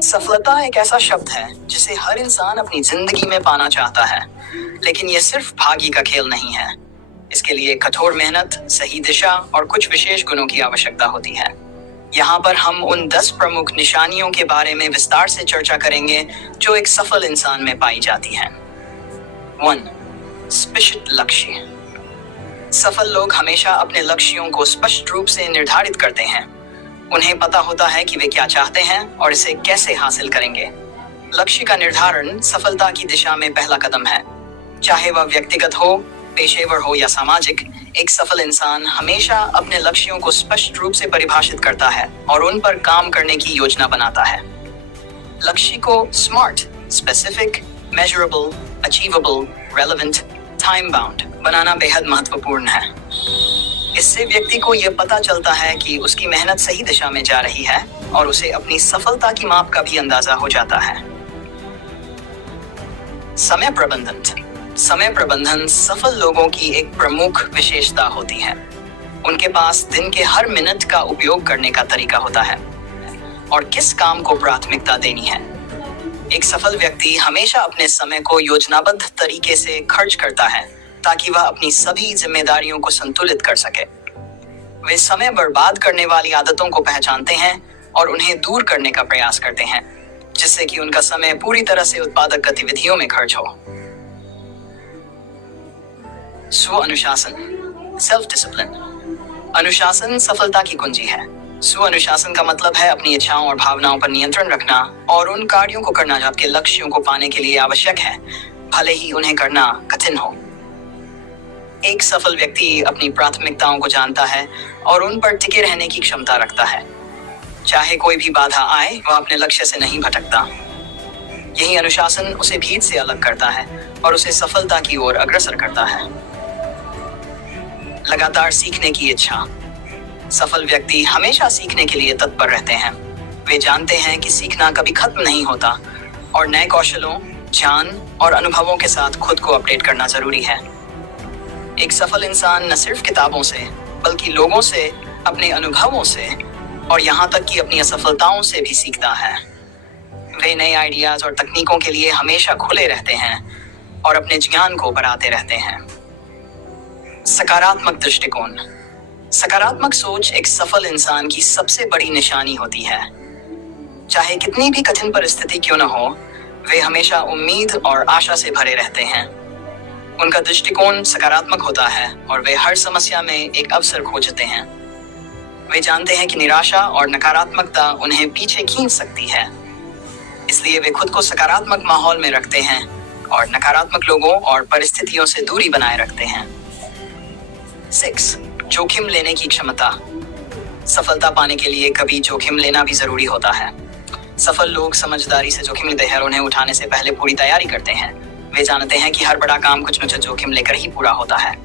सफलता एक ऐसा शब्द है जिसे हर इंसान अपनी जिंदगी में पाना चाहता है, लेकिन यह सिर्फ भाग्य का खेल नहीं है। इसके लिए कठोर मेहनत, सही दिशा और कुछ विशेष गुणों की आवश्यकता होती है। यहाँ पर हम उन 10 प्रमुख निशानियों के बारे में विस्तार से चर्चा करेंगे जो एक सफल इंसान में पाई जाती हैं। 1. स्पष्ट लक्ष्य। सफल लोग हमेशा अपने लक्ष्यों को स्पष्ट रूप से निर्धारित करते हैं। उन्हें पता होता है कि वे क्या चाहते हैं और इसे कैसे हासिल करेंगे। लक्ष्य का निर्धारण सफलता की दिशा में पहला कदम है। चाहे वह व्यक्तिगत हो, पेशेवर हो या सामाजिक, एक सफल इंसान हमेशा अपने लक्ष्यों को स्पष्ट रूप से परिभाषित करता है और उन पर काम करने की योजना बनाता है। लक्ष्य को smart, specific, measurable, achievable, relevant, time bound बनाना बेहद महत्वपूर्ण है। इससे व्यक्ति को यह पता चलता है कि उसकी मेहनत सही दिशा में जा रही है और उसे अपनी सफलता की माप का भी अंदाजा हो जाता है। समय प्रबंधन। समय प्रबंधन सफल लोगों की एक प्रमुख विशेषता होती है। उनके पास दिन के हर मिनट का उपयोग करने का तरीका होता है और किस काम को प्राथमिकता देनी है। एक सफल व्यक्ति हमेशा अपने समय को योजनाबद्ध तरीके से खर्च करता है ताकि वह अपनी सभी जिम्मेदारियों को संतुलित कर सके। वे समय बर्बाद करने वाली आदतों को पहचानते हैं और उन्हें दूर करने का प्रयास करते हैं, जिससे कि उनका समय पूरी तरह से उत्पादक गतिविधियों में खर्च हो। स्व अनुशासन, सेल्फ डिसिप्लिन। अनुशासन सफलता की कुंजी है। स्व अनुशासन का मतलब है अपनी इच्छाओं और भावनाओं पर नियंत्रण रखना और उन कार्यों को करना जो आपके लक्ष्यों को पाने के लिए आवश्यक है, भले ही उन्हें करना कठिन हो। एक सफल व्यक्ति अपनी प्राथमिकताओं को जानता है और उन पर टिके रहने की क्षमता रखता है। चाहे कोई भी बाधा आए, वह अपने लक्ष्य से नहीं भटकता। यही अनुशासन उसे भीड़ से अलग करता है और उसे सफलता की ओर अग्रसर करता है। लगातार सीखने की इच्छा। सफल व्यक्ति हमेशा सीखने के लिए तत्पर रहते हैं। वे जानते हैं कि सीखना कभी खत्म नहीं होता और नए कौशलों, ज्ञान और अनुभवों के साथ खुद को अपडेट करना जरूरी है। एक सफल इंसान न सिर्फ किताबों से, बल्कि लोगों से, अपने अनुभवों से और यहाँ तक कि अपनी असफलताओं से भी सीखता है। वे नए आइडियाज और तकनीकों के लिए हमेशा खुले रहते हैं और अपने ज्ञान को बढ़ाते रहते हैं। सकारात्मक दृष्टिकोण। सकारात्मक सोच एक सफल इंसान की सबसे बड़ी निशानी होती है। चाहे कितनी भी कठिन परिस्थिति क्यों न हो, वे हमेशा उम्मीद और आशा से भरे रहते हैं। उनका दृष्टिकोण सकारात्मक होता है और वे हर समस्या में एक अवसर खोजते हैं। वे जानते हैं कि निराशा और नकारात्मकता उन्हें पीछे खींच सकती है, इसलिए वे खुद को सकारात्मक माहौल में रखते हैं और नकारात्मक लोगों और परिस्थितियों से दूरी बनाए रखते हैं। 6. जोखिम लेने की क्षमता। सफलता पाने के लिए कभी जोखिम लेना भी जरूरी होता है। सफल लोग समझदारी से जोखिम लेते हैं और उन्हें उठाने से पहले पूरी तैयारी करते हैं। वे जानते हैं कि हर बड़ा काम कुछ न कुछ जोखिम लेकर ही पूरा होता है।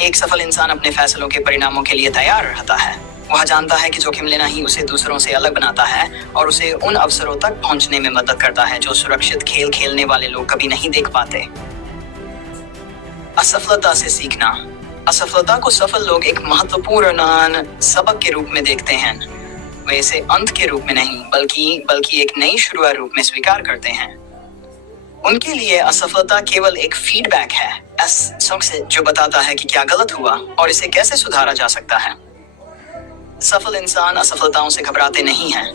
एक सफल इंसान अपने फैसलों के परिणामों के लिए तैयार रहता है। वह जानता है कि जोखिम लेना ही उसे दूसरों से अलग बनाता है और उसे उन अवसरों तक पहुंचने में मदद करता है जो सुरक्षित खेल खेलने वाले लोग कभी नहीं देख पाते। असफलता से सीखना। असफलता को सफल लोग एक महत्वपूर्ण सबक के रूप में देखते हैं। वे इसे अंत के रूप में नहीं, बल्कि एक नई शुरुआत रूप में स्वीकार करते हैं। उनके लिए असफलता केवल एक फीडबैक है, जो बताता है कि क्या गलत हुआ और इसे कैसे सुधारा जा सकता है। सफल इंसान असफलताओं से घबराते नहीं हैं।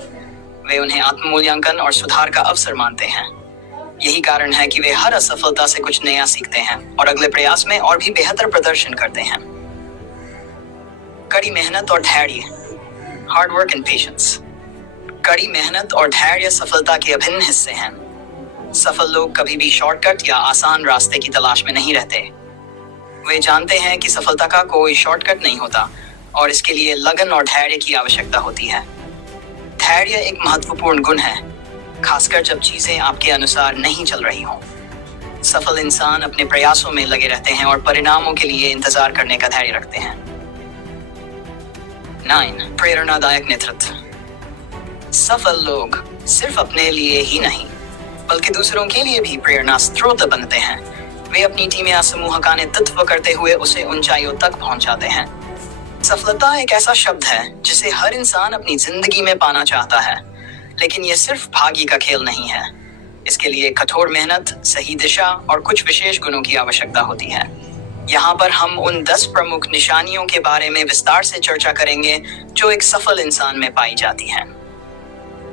वे उन्हें आत्म-मूल्यांकन और सुधार का अवसर मानते हैं। यही कारण है कि वे हर असफलता से कुछ नया सीखते हैं और अगले प्रयास में और भी बेहतर प्रदर्शन करते हैं। कड़ी मेहनत और धैर्य। Hard work and patience. कड़ी मेहनत और धैर्य सफलता के अभिन्न हिस्से हैं। सफल लोग कभी भी शॉर्टकट या आसान रास्ते की तलाश में नहीं रहते। वे जानते हैं कि सफलता का कोई शॉर्टकट नहीं होता और इसके लिए लगन और धैर्य की आवश्यकता होती है। धैर्य एक महत्वपूर्ण गुण है, खासकर जब चीजें आपके अनुसार नहीं चल रही हों। सफल इंसान अपने प्रयासों में लगे रहते हैं और परिणामों के लिए इंतजार करने का धैर्य रखते हैं। 9. प्रेरणादायक नेतृत्व। सफल लोग सिर्फ अपने लिए ही नहीं, बल्कि दूसरों के लिए भी प्रेरणा स्रोत बनते हैं। वे अपनी टीम या समूह का नेतृत्व करते हुए उसे ऊंचाइयों तक पहुंचाते हैं। सफलता एक ऐसा शब्द है जिसे हर इंसान अपनी जिंदगी में पाना चाहता है, लेकिन यह सिर्फ भाग्य का खेल नहीं है। इसके लिए कठोर मेहनत, सही दिशा और कुछ विशेष गुणों की आवश्यकता होती है। यहाँ पर हम उन 10 प्रमुख निशानियों के बारे में विस्तार से चर्चा करेंगे जो एक सफल इंसान में पाई जाती हैं।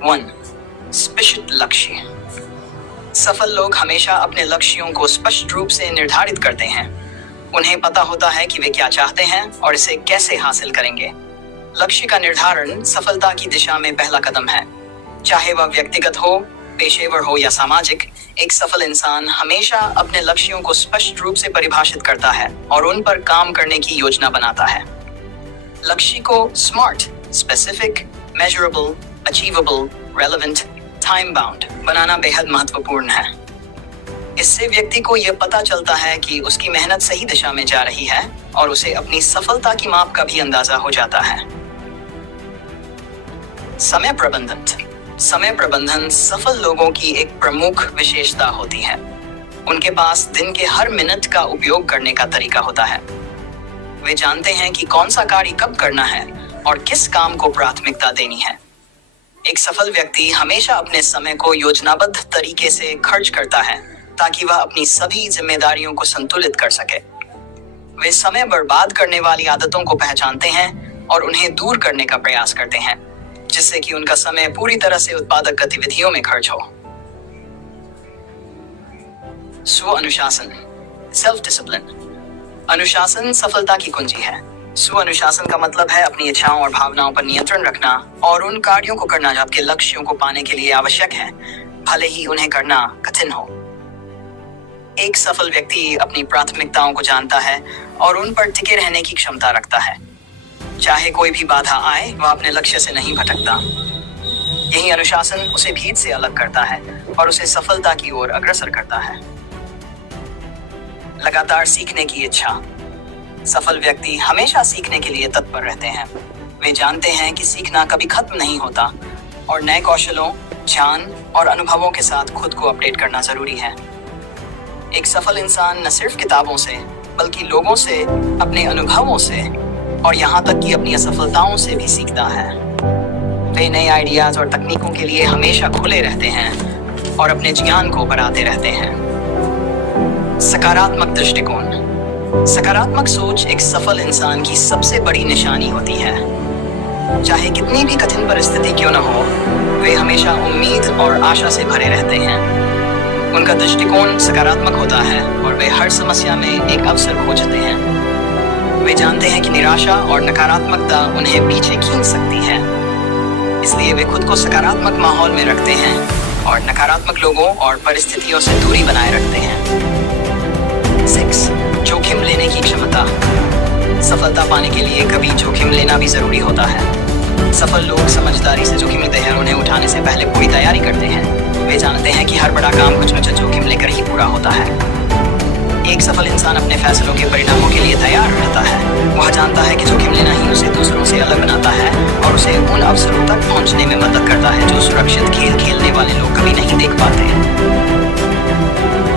1. स्पष्ट लक्ष्य। सफल लोग हमेशा अपने लक्ष्यों को स्पष्ट रूप से निर्धारित करते हैं। उन्हें पता होता है कि वे क्या चाहते हैं और इसे कैसे हासिल करेंगे। लक्ष्य का निर्धारण सफलता की दिशा में पहला कदम है। चाहे वह व्यक्तिगत हो, पेशेवर हो या सामाजिक, एक सफल इंसान हमेशा अपने लक्ष्यों को स्पष्ट रूप से परिभाषित करता है और उन पर काम करने की योजना बनाता है। लक्ष्य को smart, specific, measurable, achievable, relevant, time bound बनाना बेहद महत्वपूर्ण है। इससे व्यक्ति को यह पता चलता है कि उसकी मेहनत सही दिशा में जा रही है और उसे अपनी सफलता की माप का भी अंदाजा हो जाता है। समय प्रबंधन। समय प्रबंधन सफल लोगों की एक प्रमुख विशेषता होती है। उनके पास दिन के हर मिनट का उपयोग करने का तरीका होता है। वे जानते हैं कि कौन सा कार्य कब करना है और किस काम को प्राथमिकता देनी है। एक सफल व्यक्ति हमेशा अपने समय को योजनाबद्ध तरीके से खर्च करता है ताकि वह अपनी सभी जिम्मेदारियों को संतुलित कर सके। वे समय बर्बाद करने वाली आदतों को पहचानते हैं और उन्हें दूर करने का प्रयास करते हैं, जिससे कि उनका समय पूरी तरह से उत्पादक गतिविधियों में खर्च हो। स्व अनुशासन, सेल्फ डिसिप्लिन। अनुशासन सफलता की कुंजी है। स्व अनुशासन का मतलब है अपनी इच्छाओं और भावनाओं पर नियंत्रण रखना और उन कार्यों को करना जो आपके लक्ष्यों को पाने के लिए आवश्यक है, भले ही उन्हें करना कठिन हो। एक सफल व्यक्ति अपनी प्राथमिकताओं को जानता है और उन पर टिके रहने की क्षमता रखता है। चाहे कोई भी बाधा आए, वह अपने लक्ष्य से नहीं भटकता। यही अनुशासन उसे भीड़ से अलग करता है और उसे सफलता की ओर अग्रसर करता है। लगातार सीखने की इच्छा। सफल व्यक्ति हमेशा सीखने के लिए तत्पर रहते हैं। वे जानते हैं कि सीखना कभी खत्म नहीं होता और नए कौशलों, ज्ञान और अनुभवों के साथ खुद को अपडेट करना जरूरी है। एक सफल इंसान न सिर्फ किताबों से, बल्कि लोगों से, अपने अनुभवों से और यहाँ तक कि अपनी असफलताओं से भी सीखता है। वे नए आइडियाज और तकनीकों के लिए हमेशा खुले रहते हैं और अपने ज्ञान को बढ़ाते रहते हैं। सकारात्मक दृष्टिकोण। सकारात्मक सोच एक सफल इंसान की सबसे बड़ी निशानी होती है। चाहे कितनी भी कठिन परिस्थिति क्यों न हो, वे हमेशा उम्मीद और आशा से भरे रहते हैं। उनका दृष्टिकोण सकारात्मक होता है और वे हर समस्या में एक अवसर खोजते हैं। वे जानते हैं कि निराशा और नकारात्मकता उन्हें पीछे खींच सकती है, इसलिए वे खुद को सकारात्मक माहौल में रखते हैं और नकारात्मक लोगों और परिस्थितियों से दूरी बनाए रखते हैं। 6. जोखिम लेने की क्षमता। सफलता पाने के लिए कभी जोखिम लेना भी जरूरी होता है। सफल लोग समझदारी से जोखिम लेते हैं और उन्हें उठाने से पहले पूरी तैयारी करते हैं। वे जानते हैं कि हर बड़ा काम कुछ न कुछ जोखिम लेकर ही पूरा होता है। एक सफल इंसान अपने फैसलों के परिणामों के लिए तैयार रहता है। वह जानता है कि जोखिम लेना ही उसे दूसरों से अलग बनाता है और उसे उन अवसरों तक पहुंचने में मदद करता है जो सुरक्षित खेल खेलने वाले लोग कभी नहीं देख पाते।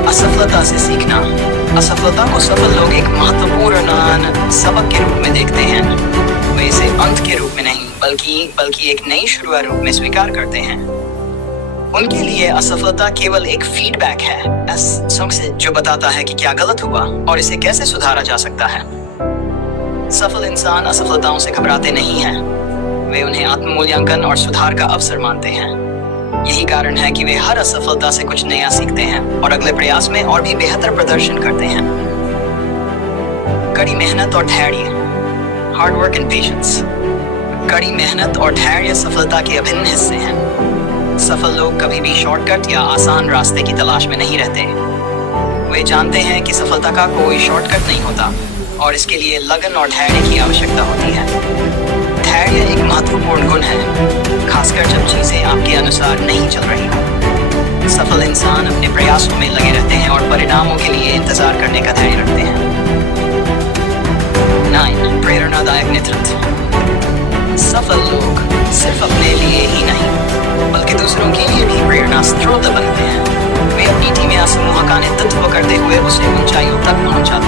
असफलता से सीखना। असफलता को सफल लोग एक महत्वपूर्ण सबक के रूप में देखते हैं। वे इसे अंत के रूप में नहीं, बल्कि एक नई शुरुआत रूप में स्वीकार करते हैं। उनके लिए असफलता केवल एक फीडबैक है, जो बताता है कि क्या गलत हुआ और इसे कैसे सुधारा जा सकता है। सफल इंसान असफलताओं से घबराते नहीं हैं। वे उन्हें आत्म-मूल्यांकन और सुधार का अवसर मानते हैं। यही कारण है कि वे हर असफलता से कुछ नया सीखते हैं और अगले प्रयास में और भी बेहतर प्रदर्शन करते हैं। कड़ी मेहनत और धैर्य, हार्ड वर्क एंड पेशेंस। कड़ी मेहनत और धैर्य सफलता के अभिन्न हिस्से हैं। सफल लोग कभी भी शॉर्टकट या आसान रास्ते की तलाश में नहीं रहते। वे जानते हैं कि सफलता का कोई शॉर्टकट नहीं होता और इसके लिए लगन और धैर्य की आवश्यकता होती है। धैर्य एक महत्वपूर्ण गुण है, खासकर जब चीजें आपके अनुसार नहीं चल रही हो। सफल इंसान अपने प्रयासों में लगे रहते हैं और परिणामों के लिए इंतजार करने का धैर्य रखते हैं। 9. प्रेरणादायक नेतृत्व। सफल लोग सिर्फ अपने लिए ही नहीं, बल्कि दूसरों के लिए भी प्रेरणा स्रोत बनते हैं। वे अपनी टीम या समूह का नेतृत्व करते हुए उसे ऊंचाइयों तक पहुंचाते हैं।